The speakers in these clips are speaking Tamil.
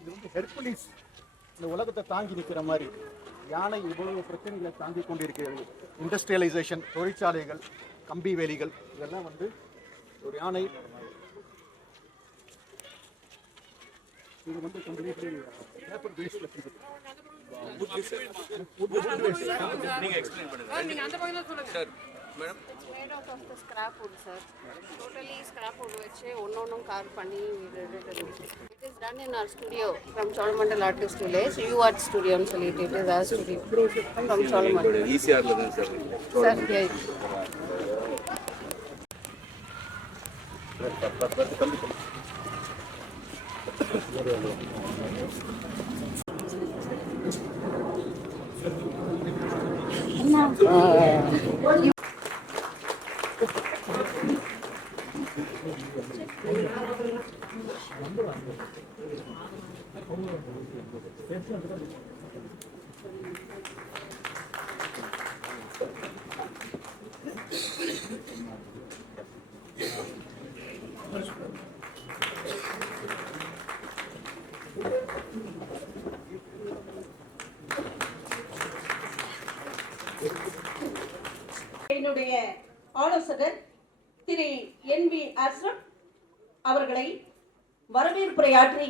இது வந்து ஹெர்குலிஸ் இந்த உலகத்தை தாங்கி நிற்கிற மாதிரி யானை இவ்வளவு பிரச்சனைகளை தாங்கி கொண்டிருக்கிறது. இண்டஸ்ட்ரியலைசேஷன், தொழிற்சாலைகள், கம்பி வேலிகள், இதெல்லாம் வந்து ஒரு யானை இது வந்து கம்ப்ளீட்லி பேப்பர் பேஸ்ல நீங்க எக்ஸ்பிளைன் பண்ணுங்க. நீங்க அந்த பக்கத்துல சொல்லுங்க sir. Madam made out of the scrap wood sir. Totally scrap wood வச்சு ஒன்னொன்னும் கார்வ் பண்ணி it is done in our studio from Cholamandal artist village யூஆர்ட் ஸ்டுடியோன்னு சொல்லிட்டு it is our studio from Cholamandal. ஈசிஆர்ல தான் சார். என்னுடைய ஆலோசகர் திரு NB அஸ்ரம் அவர்களை வரவேற்புரையாற்றி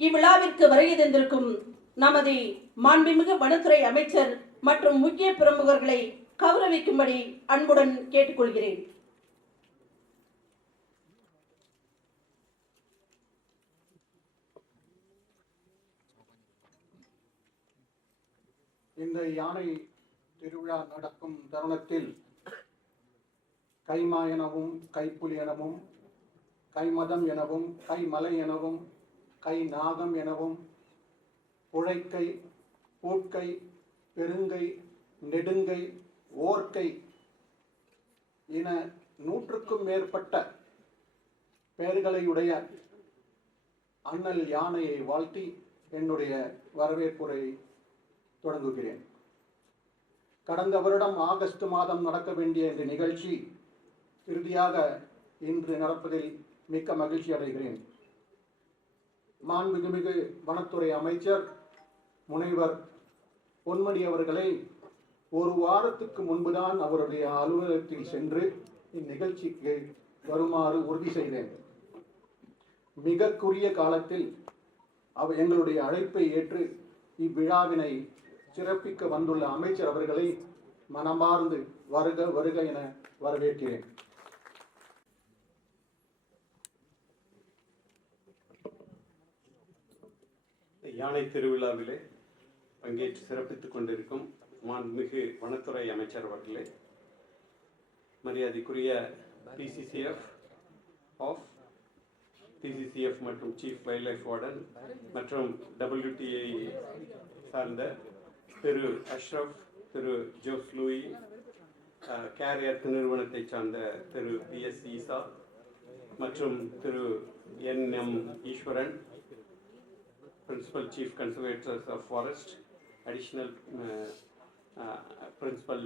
இவ்விழாவிற்கு வருகை தந்திருக்கும் நமது மாண்புமிகு வனத்துறை அமைச்சர் மற்றும் முக்கிய பிரமுகர்களை கௌரவிக்கும்படி அன்புடன் கேட்டுக்கொள்கிறேன். இந்த யானை திருவிழா நடக்கும் தருணத்தில் கைமா எனவும் கைப்புலி எனவும் கைமதம் எனவும் கைமலை எனவும் கை நாகம் எனவும் உழைக்கை, பூட்கை, பெருங்கை, நெடுங்கை, ஓர்க்கை என 100க்கும் மேற்பட்ட பெயர்களையுடைய அண்ணல் யானையை வாழ்த்தி என்னுடைய வரவேற்புரை தொடங்குகிறேன். கடந்த வருடம் ஆகஸ்ட் மாதம் நடக்க வேண்டிய இந்த நிகழ்ச்சி இறுதியாக இன்று நடப்பதில் மிக்க மகிழ்ச்சி அடைகிறேன். மாண்புமிகு வனத்துறை அமைச்சர் முனைவர் பொன்மணி அவர்களை ஒரு வாரத்துக்கு முன்புதான் அவருடைய அலுவலகத்தில் சென்று இந்நிகழ்ச்சிக்கு வருமாறு உறுதி செய்தேன். மிக குறுகிய காலத்தில் அவர் எங்களுடைய அழைப்பை ஏற்று இவ்விழாவினை சிறப்பிக்க வந்துள்ள அமைச்சர் அவர்களை மனமார்ந்து வருக வருக என வரவேற்கிறேன். யானை திருவிழாவிலே பங்கேற்று சிறப்பித்துக் கொண்டிருக்கும் மாண்புமிகு வனத்துறை அமைச்சர் அவர்களே, மரியாதைக்குரிய PCCF மற்றும் சீஃப் வைல்ட் லைஃப் வார்டன் மற்றும் WTA சார்ந்த திரு அஷ்ரஃப், திரு ஜோஸ் லூயி, கேரியர் நிறுவனத்தை சார்ந்த திரு PS ஈசா மற்றும் திரு NM Eswaran, Principal Chief Conservators of Forest, Additional Principal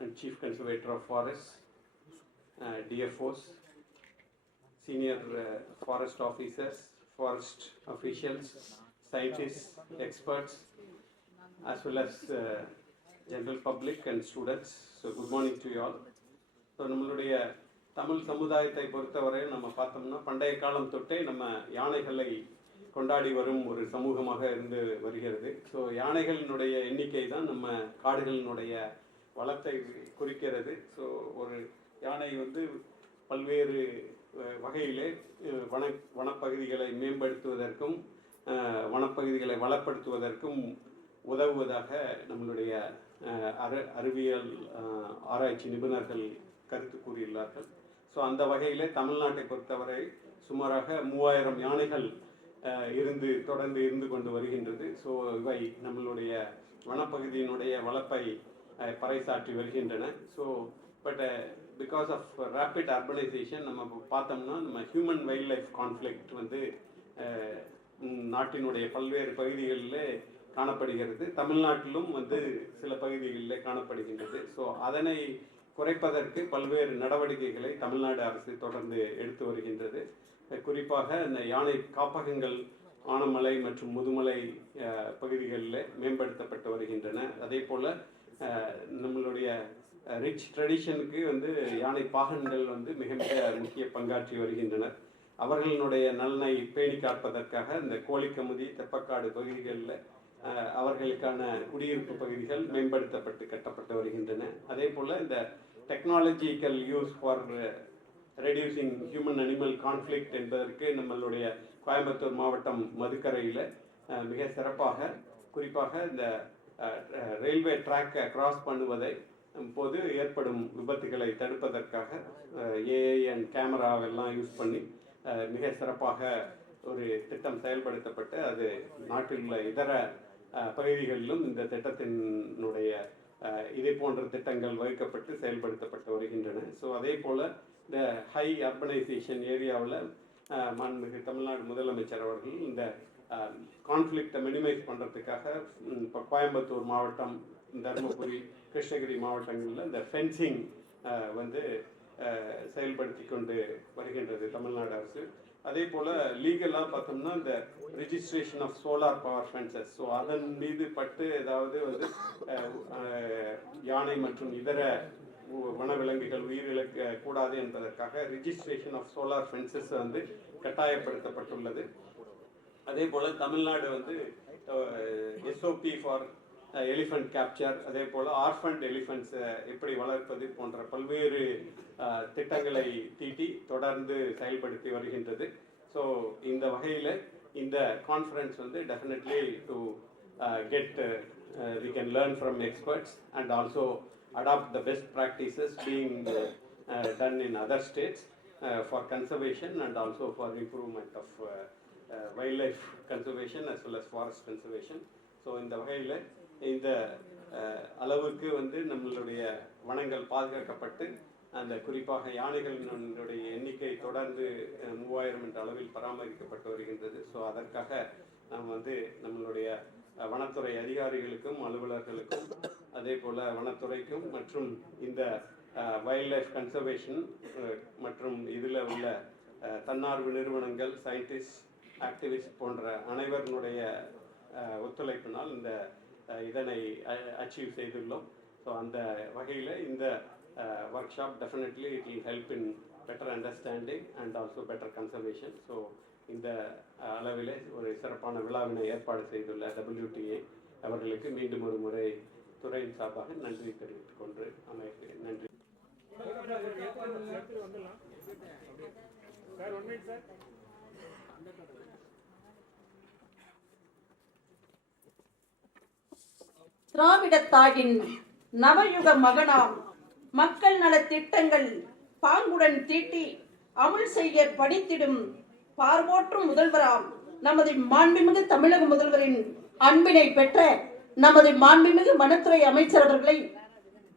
and Chief Conservator of Forests, DFOs, Senior Forest Officers, Forest Officials, Scientists, Experts, as well as general public and students. So good morning to you all. So நம்மளுடைய தமிழ் சமுதாயத்தை பொறுத்தவரை நம்ம பார்த்தோம்னா பண்டைய காலம் தொட்டே நம்ம யானைகளை கொண்டாடி வரும் ஒரு சமூகமாக இருந்து வருகிறது. ஸோ யானைகளினுடைய எண்ணிக்கை தான் நம்ம காடுகளினுடைய வளத்தை குறிக்கிறது. ஸோ ஒரு யானை வந்து பல்வேறு வகையிலே வனப்பகுதிகளை மேம்படுத்துவதற்கும் வனப்பகுதிகளை வளப்படுத்துவதற்கும் உதவுவதாக நம்மளுடைய அறிவியல் ஆராய்ச்சி நிபுணர்கள் கருத்து கூறியுள்ளார்கள். ஸோ அந்த வகையிலே தமிழ்நாட்டை பொறுத்தவரை சுமாராக 3000 யானைகள் தொடர்ந்து இருந்து கொண்டு வருகின்றது. ஸோ இவை நம்மளுடைய வனப்பகுதியினுடைய வளப்பை பறைசாற்றி வருகின்றன. So but because of rapid urbanisation நம்ம பார்த்தோம்னா நம்ம ஹியூமன் வைல்ட் லைஃப் கான்ஃப்ளிக்ட் வந்து நாட்டினுடைய பல்வேறு பகுதிகளில் காணப்படுகிறது. தமிழ்நாட்டிலும் வந்து சில பகுதிகளில் காணப்படுகின்றது. ஸோ அதனை குறைப்பதற்கு பல்வேறு நடவடிக்கைகளை தமிழ்நாடு அரசு தொடர்ந்து எடுத்து வருகின்றது. குறிப்பாக இந்த யானை காப்பகங்கள் ஆனமலை மற்றும் முதுமலை பகுதிகளில் மேம்படுத்தப்பட்டு வருகின்றன. அதே போல் நம்மளுடைய ரிச் ட்ரெடிஷனுக்கு வந்து யானை பாகன்கள் வந்து மிக மிக முக்கிய பங்காற்றி வருகின்றனர். அவர்களுடைய நலனை பேணி காப்பதற்காக இந்த கோழிக்கமுதி தெப்பக்காடு பகுதிகளில் அவர்களுக்கான குடியிருப்பு பகுதிகள் மேம்படுத்தப்பட்டு கட்டப்பட்டு வருகின்றன. அதே போல் இந்த technological use for reducing human animal conflict என்பதற்கு நம்மளுடைய கோயம்புத்தூர் மாவட்டம் மதுக்கரையில் மிக சிறப்பாக குறிப்பாக இந்த ரயில்வே ட்ராக்கை கிராஸ் பண்ணுவதை போது ஏற்படும் விபத்துகளை தடுப்பதற்காக ஏஐ அண்ட் கேமராவெல்லாம் யூஸ் பண்ணி மிக சிறப்பாக ஒரு திட்டம் செயல்படுத்தப்பட்டு அது நாட்டில் உள்ள இதர பகுதிகளிலும் இந்த திட்டத்தினுடைய இதே போன்ற திட்டங்கள் வகுக்கப்பட்டு செயல்படுத்தப்பட்டு வருகின்றன. ஸோ அதே போல் இந்த ஹை அர்பனைசேஷன் ஏரியாவில் மாண்புமிகு தமிழ்நாடு முதலமைச்சர் அவர்கள் இந்த கான்ஃப்ளிக்டை மினிமைஸ் பண்ணுறதுக்காக இப்போ கோயம்புத்தூர் மாவட்டம், தருமபுரி, கிருஷ்ணகிரி மாவட்டங்களில் இந்த ஃபென்சிங் வந்து செயல்படுத்தி கொண்டு வருகின்றது தமிழ்நாடு அரசு. அதே போல் லீகலாக பார்த்தோம்னா இந்த registration of solar power fences, so அதன் மீது பட்டு ஏதாவது வந்து யானை மற்றும் இதர வனவிலங்குகள் உயிரிழக்க கூடாது என்பதற்காக ரிஜிஸ்ட்ரேஷன் ஆஃப் சோலார் ஃபென்சஸ் வந்து கட்டாயப்படுத்தப்பட்டுள்ளது. அதே போல் தமிழ்நாடு வந்து எஸ்ஓபி ஃபார் எலிஃபண்ட் கேப்சர், அதே போல் ஆர்ஃபண்ட் எலிஃபண்ட்ஸை எப்படி வளர்ப்பது போன்ற பல்வேறு திட்டங்களை தீட்டி தொடர்ந்து செயல்படுத்தி வருகின்றது. ஸோ இந்த வகையில் இந்த கான்ஃபரன்ஸ் வந்து definitely to get we can learn from experts and also adopt the best practices being done in other states for conservation and also for improvement of wildlife conservation as well as forest conservation. So இந்த வகையில் இந்த அளவுக்கு வந்து நம்மளுடைய வனங்கள் பாதுகாக்கப்பட்டு அந்த குறிப்பாக யானைகளினுடைய எண்ணிக்கை தொடர்ந்து 3000 என்ற அளவில் பராமரிக்கப்பட்டு வருகின்றது. ஸோ அதற்காக நாம் வந்து நம்மளுடைய வனத்துறை அதிகாரிகளுக்கும் அலுவலர்களுக்கும் அதே போல் வனத்துறைக்கும் மற்றும் இந்த வைல்ட் லைஃப் கன்சர்வேஷன் மற்றும் இதில் உள்ள தன்னார்வ நிறுவனங்கள், சயின்டிஸ்ட், ஆக்டிவிஸ்ட் போன்ற அனைவருடைய ஒத்துழைப்பினால் இந்த இதனை அச்சீவ் செய்துள்ளோம். ஸோ அந்த வகையில் இந்த workshop definitely it will help in better understanding and also better conservation. So இந்த அளவிலே ஒரு சிறப்பான விழாவினை ஏற்பாடு செய்துள்ள WTA அவர்களுக்கு மீண்டும் ஒரு முறை துறையின் சார்பாக நன்றி தெரிவித்துக் கொண்டு அமைகிறேன். நன்றி. திராவிடத்தாயின் நவயுக மகனாம் மக்கள் நல திட்டங்கள் பாங்குடன் தீட்டி அமுல் செய்ய படித்திடும் பார்வோற்றும் முதல்வராம் நமது மாண்புமிகு தமிழக முதல்வரின் அன்பினை பெற்ற நமது மாண்புமிகு வனத்துறை அமைச்சர் அவர்களை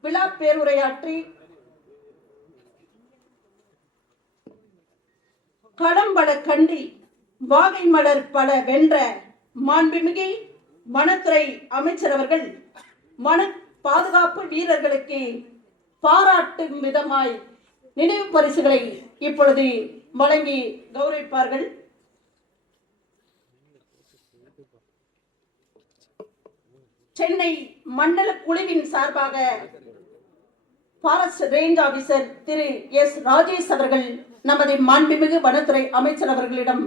விழா பேருரையாற்றி கடம்பட கண்டி வாகை மலர் பல வென்ற மாண்புமிகு வனத்துறை அமைச்சர் அவர்கள் வன பாதுகாப்பு வீரர்களுக்கு பாராட்டும் விதமாய் நினைவு பரிசுகளை இப்பொழுது வழங்கி கௌரவிப்பார்கள். சென்னை மண்டல குழுவின் சார்பாக ஃபாரஸ்ட் ரேஞ்ச் ஆபீசர் திரு எஸ் ராஜேஷ் அவர்கள் நமது மாண்புமிகு வனத்துறை அமைச்சர் அவர்களிடம்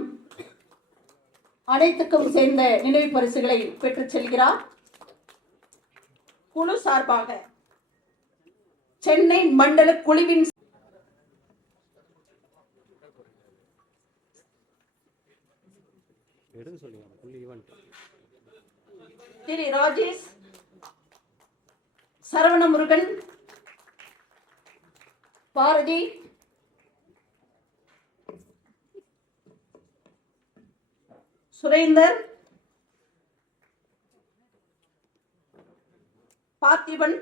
அனைத்துக்கும் சேர்ந்த நினைவு பரிசுகளை பெற்றுச் செல்கிறார். குழு சார்பாக சென்னை மண்டல குழுவின் திரு ராஜேஷ், சரவணமுருகன், பாரதி, சுரேந்தர், பார்த்திபன்,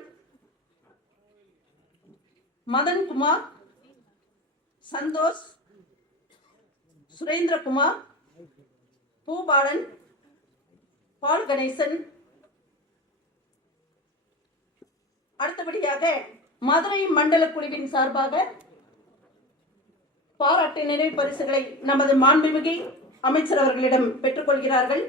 மதன்குமார், சந்தோஷ், சுரேந்திரகுமார், பூபாலன், பால் கணேசன், அடுத்தபடியாக மதுரை மண்டல குழுவின் சார்பாக பாராட்டு நினைவு பரிசுகளை நமது மாண்புமிகு அமைச்சர் அவர்களிடம் பெற்றுக்கொள்கிறார்கள்.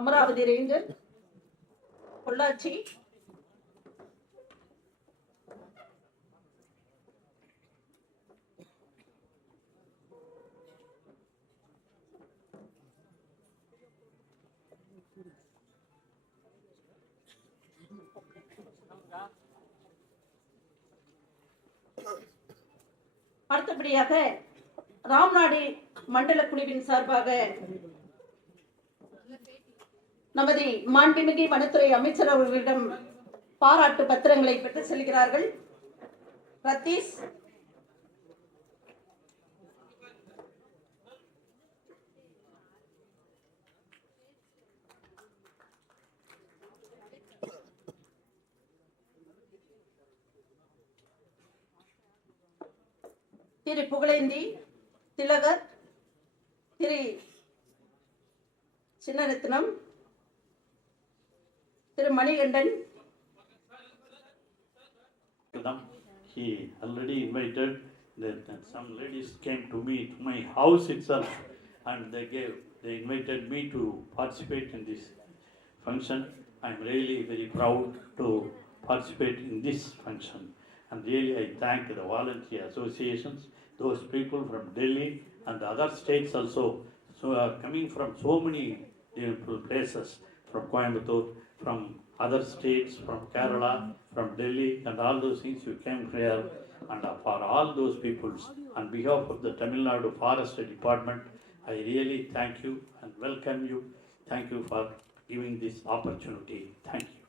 அமராவதி ரேஞ்சர், பொள்ளாச்சி, அடுத்தபடியாக ராம்நாடு மண்டல குழுவின் சார்பாக நமது மாண்புமிகு வனத்துறை அமைச்சர் அவர்களிடம் பாராட்டு பத்திரங்களை பெற்று செல்கிறார்கள். ரத்தீஷ், திரு புகழேந்தி, திலகர், திரு சின்னரத்னம், திரு Manikandan. He already invited that some ladies came to me to my house itself, and they invited me to participate in this function. I'm really very proud to participate in this function, and really I thank the volunteer associations, those people from Delhi and the other states also, so are coming from so many different places, from Coimbatore, from other states, from Kerala, from Delhi, and all those things you came here. And for all those peoples, on behalf of the Tamil Nadu Forest Department, I really thank you and welcome you. Thank you for giving this opportunity. Thank you.